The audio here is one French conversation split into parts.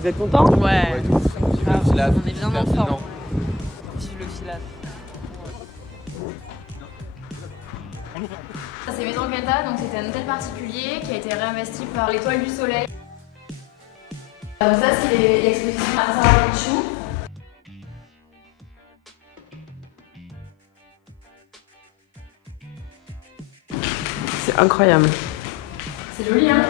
Vous êtes content? Ouais. On est bien en forme. Vive le filaf. C'est Maison Algata, donc c'était un hôtel particulier qui a été réinvesti par l'Étoile du Soleil. Donc ça c'est l'exposition à Sarah Chou. C'est incroyable. C'est joli hein?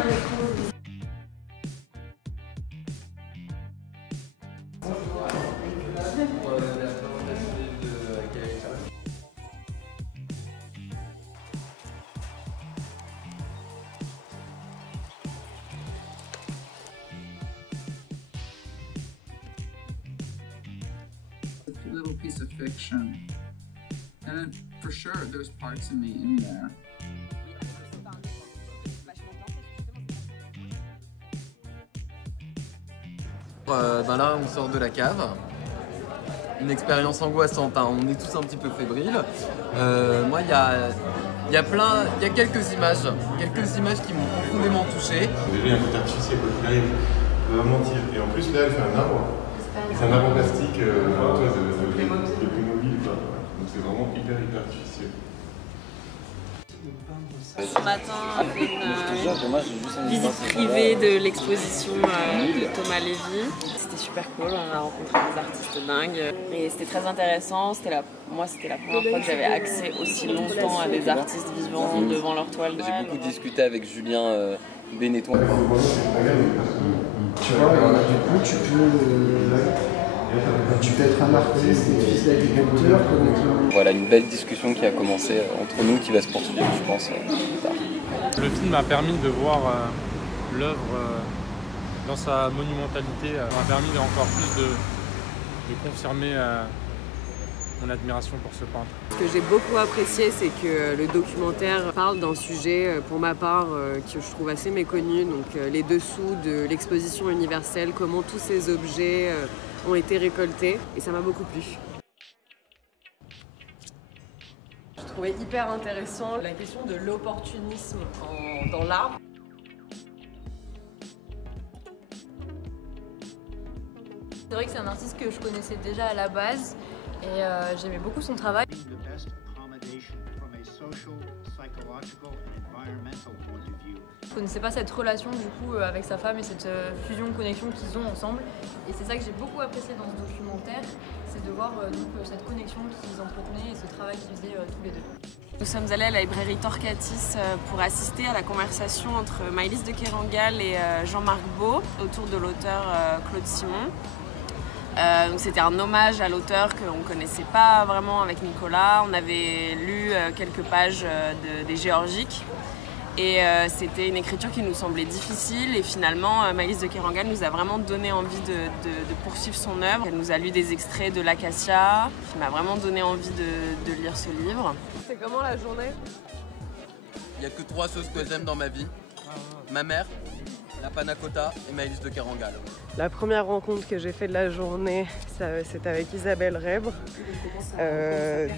Little piece of fiction, and then for sure there's parts of me in there. Ben là, on sort de la cave. Une expérience angoissante, hein. On est tous un petit peu fébriles. Moi, il y a quelques images qui m'ont profondément touché. Déjà, il y a un côté artificiel, là, il va mentir. Et en plus, là, elle fait un arbre. C'est un arbre en plastique de Playmobil, quoi. Donc c'est vraiment hyper artificiel. Ce matin, une visite privée de l'exposition de Thomas Lévy. C'était super cool, on a rencontré des artistes dingues et c'était très intéressant. Moi, c'était la première fois que j'avais accès aussi longtemps à des artistes vivants devant leur toile. J'ai beaucoup discuté avec Julien Benetton. Tu vois, du coup, tu peux être un artiste et fils d'agriculteur. Voilà, une belle discussion qui a commencé entre nous, qui va se poursuivre, je pense, plus tard. Le film m'a permis de voir l'œuvre dans sa monumentalité, m'a permis encore plus de confirmer mon admiration pour ce peintre. Ce que j'ai beaucoup apprécié, c'est que le documentaire parle d'un sujet, pour ma part, que je trouve assez méconnu, donc les dessous de l'exposition universelle, comment tous ces objets ont été récoltés, et ça m'a beaucoup plu. Je trouvais hyper intéressant la question de l'opportunisme dans l'art. C'est vrai que c'est un artiste que je connaissais déjà à la base et j'aimais beaucoup son travail. Je connaissais pas cette relation du coup avec sa femme et cette fusion-connexion qu'ils ont ensemble. Et c'est ça que j'ai beaucoup apprécié dans ce documentaire, c'est de voir cette connexion qu'ils entretenaient et ce travail qu'ils faisaient tous les deux. Nous sommes allés à la librairie Torquatis pour assister à la conversation entre Maëlys de Kerangal et Jean-Marc Beau autour de l'auteur Claude Simon. C'était un hommage à l'auteur qu'on ne connaissait pas vraiment avec Nicolas. On avait lu quelques pages des Géorgiques et c'était une écriture qui nous semblait difficile et finalement Maëlys de Kerangal nous a vraiment donné envie de poursuivre son œuvre. Elle nous a lu des extraits de l'Acacia qui m'a vraiment donné envie de lire ce livre. C'est comment la journée? Il n'y a que 3 choses que j'aime dans ma vie. Ma mère, la panna cotta et Maëlys de Kerangal. La première rencontre que j'ai faite de la journée, c'est avec Isabelle Rèbre,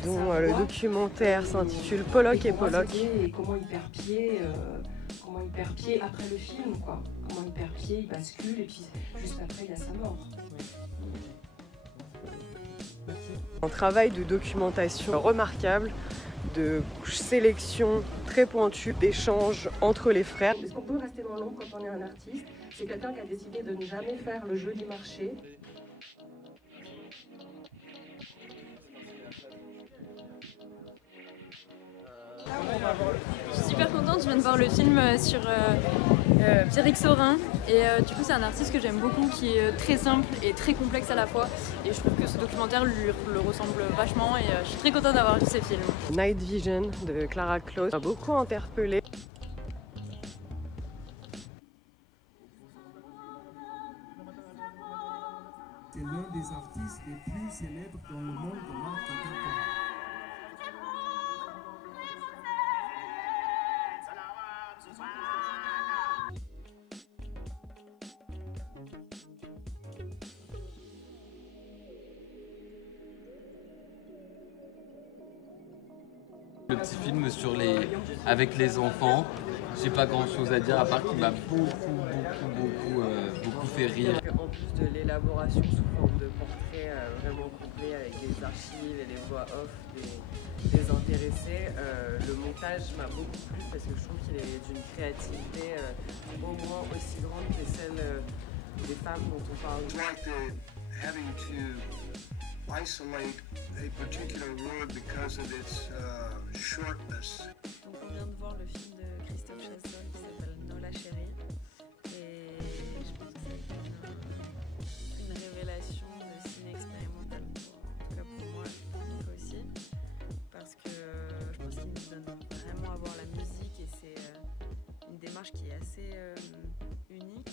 dont le documentaire s'intitule Pollock et Pollock. Et comment il perd pied après le film, quoi. Comment il perd pied, il bascule et puis juste après il y a sa mort. Un travail de documentation remarquable, de sélection très pointue, d'échanges entre les frères. Est-ce qu'on peut rester dans l'ombre quand on est un artiste? C'est quelqu'un qui a décidé de ne jamais faire le jeu du marché. Je suis super contente, je viens de voir le film sur Pierrick Saurin et du coup c'est un artiste que j'aime beaucoup qui est très simple et très complexe à la fois et je trouve que ce documentaire lui le ressemble vachement et je suis très contente d'avoir vu ces films. Night Vision de Clara Close m'a beaucoup interpellée. C'est l'un des artistes les plus célèbres dans le monde de l'art contemporain. Le petit film avec les enfants, j'ai pas grand chose à dire à part qu'il m'a beaucoup fait rire. En plus de l'élaboration sous forme de portrait vraiment complet avec des archives et des voix off des intéressés, le montage m'a beaucoup plu parce que je trouve qu'il est d'une créativité au moins aussi grande que celle des femmes dont on parle. Isolate a particular word because of its shortness. Donc on vient de voir le film de Christophe Chassol qui s'appelle Nola Chérie et je pense que c'est une révélation de ciné expérimental, en tout cas pour moi aussi, parce que je pense qu'il nous donne vraiment à voir la musique et c'est une démarche qui est assez unique.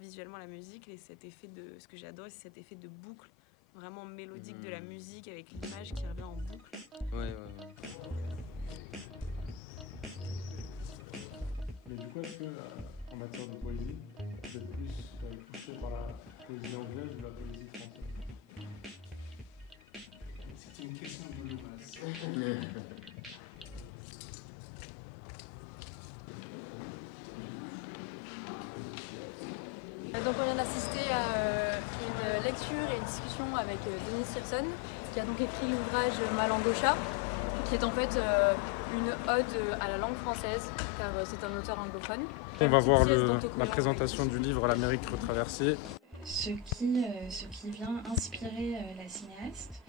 Visuellement la musique et cet effet de, ce que j'adore c'est cet effet de boucle vraiment mélodique de la musique avec l'image qui revient en boucle. Ouais. Mais du coup, est-ce que en matière de poésie, vous êtes plus touché par la poésie anglaise ou la poésie française? C'est une question douloureuse. Donc on vient d'assister à une lecture et une discussion avec Denis Silson, qui a donc écrit l'ouvrage Malangocha, qui est en fait une ode à la langue française, car c'est un auteur anglophone. On va voir la présentation du livre L'Amérique retraversée. Ce qui vient inspirer la cinéaste,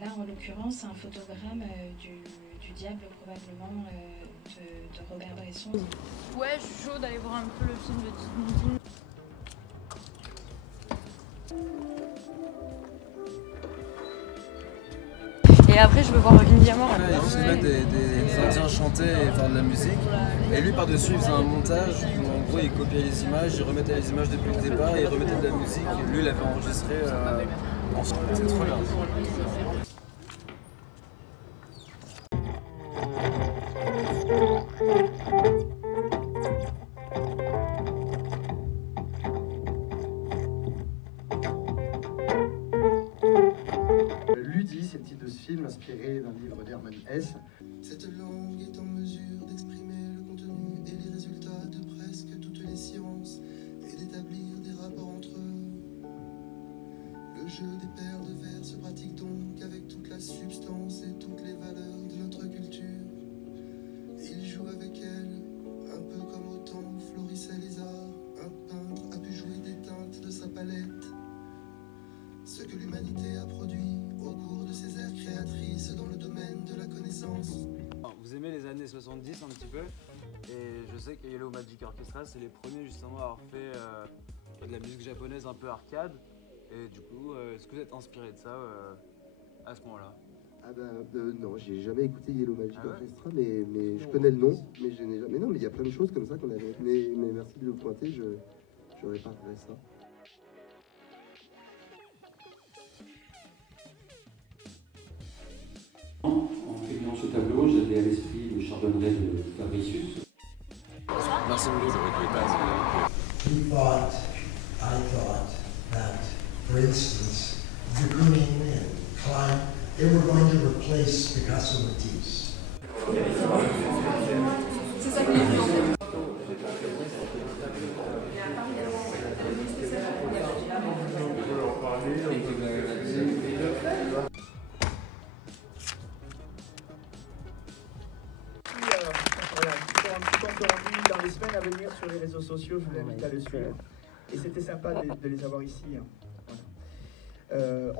là en l'occurrence un photogramme du diable probablement de Robert Bresson. Ouais, je suis chaud d'aller voir un peu le film de Disney. Et après je veux voir India Mort. Il se mettre des Indiens chanter et faire de la musique. Et lui par-dessus il faisait un montage où en gros il copiait les images, il remettait les images depuis le départ et il remettait de la musique. Et lui il avait enregistré ensemble. C'est trop bien. Ludie, c'est le titre de ce film inspiré d'un livre d'Hermann Hesse. Cette langue est en mesure d'exprimer le contenu et les résultats de presque toutes les sciences et d'établir des rapports entre eux. Le jeu des paires de vers se pratique donc avec toute la substance et toutes les valeurs de notre culture. Il joue avec elle, un peu comme au temps où florissaient les arts. Un peintre a pu jouer des teintes de sa palette. Ce que l'humanité a produit au cours de ses ères créatrices dans le domaine de la connaissance. Vous aimez les années 70 un petit peu, et je sais que Yellow Magic Orchestra c'est les premiers justement à avoir fait de la musique japonaise un peu arcade, et du coup est-ce que vous êtes inspiré de ça à ce moment-là? Ah non, j'ai jamais écouté Yellow Magic Orchestra, mais je connais le nom, mais je n'ai jamais. Non, mais il y a plein de choses comme ça qu'on avait. Mais merci de le pointer, je n'aurais pas fait ça. En créant ce tableau, j'avais à l'esprit le chardonneret de Fabricius. Merci beaucoup. I thought that, for instance, de Kooning and Klein, they were going to replace Picasso Matisse. C'est ça que j'ai dans les semaines à venir sur les réseaux sociaux, je vous invite à le suivre. Et c'était sympa de les avoir ici. Voilà.